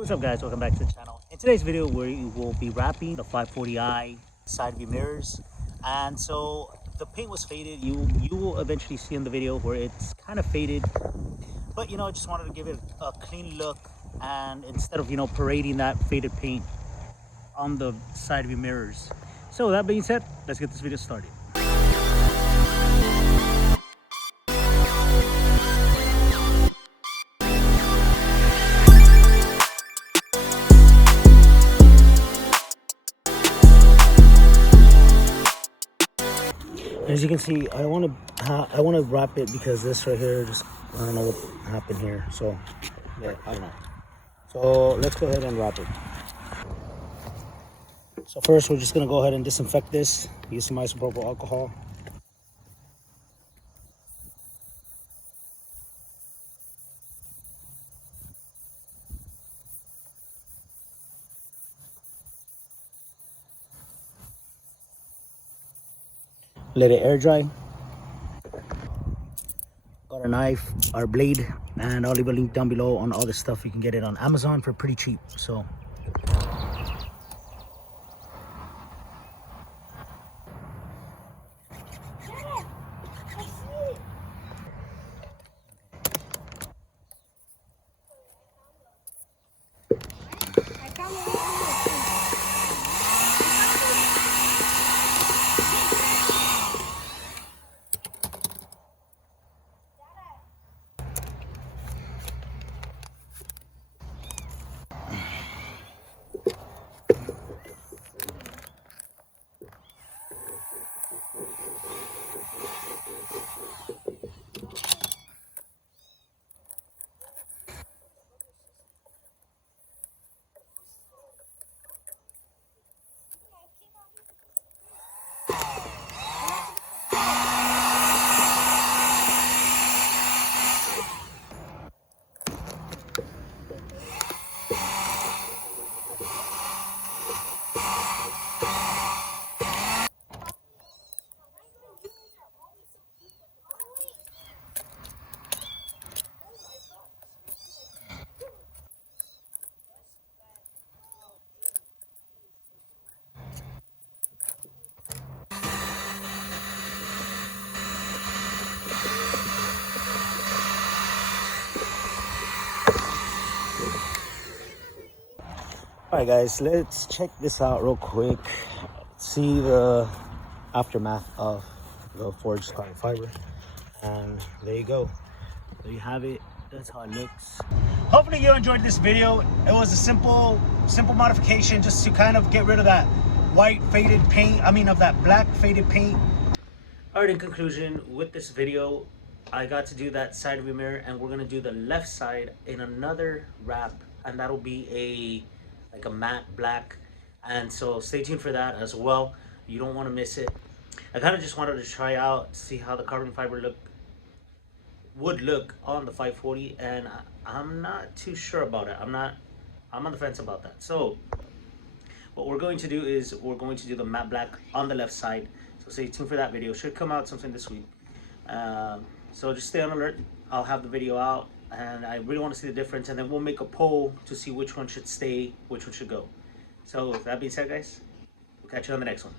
What's up guys, welcome back to the channel. In today's video we will be wrapping the 540i side view mirrors, and so the paint was faded. You will eventually see in the video where it's kind of faded, but I just wanted to give it a clean look, and instead of parading that faded paint on the side view mirrors. So that being said, let's get this video started. As you can see, I want to wrap it because this right here, just I don't know what happened here. So yeah, I don't know. So let's go ahead and wrap it. So first, we're just gonna go ahead and disinfect this. Use some isopropyl alcohol. Let it air dry. Got our knife, our blade, and I'll leave a link down below on all this stuff. You can get it on Amazon for pretty cheap. So alright guys, let's check this out real quick. See the aftermath of the forged carbon fiber. And there you go. There you have it. That's how it looks. Hopefully you enjoyed this video. It was a simple modification just to kind of get rid of that white faded paint. Of that black faded paint. Alright, in conclusion, with this video, I got to do that side view mirror, and we're gonna do the left side in another wrap, and that'll be like a matte black. And so stay tuned for that as well. You don't want to miss it. I kind of just wanted to try out, see how the carbon fiber would look on the 540, and I'm not too sure about it. I'm on the fence about that. So what we're going to do is we're going to do the matte black on the left side. So stay tuned for that video. Should come out sometime this week. So just stay on alert. I'll have the video out, and I really want to see the difference, and then we'll make a poll to see which one should stay, which one should go. So with that being said guys, we'll catch you on the next one.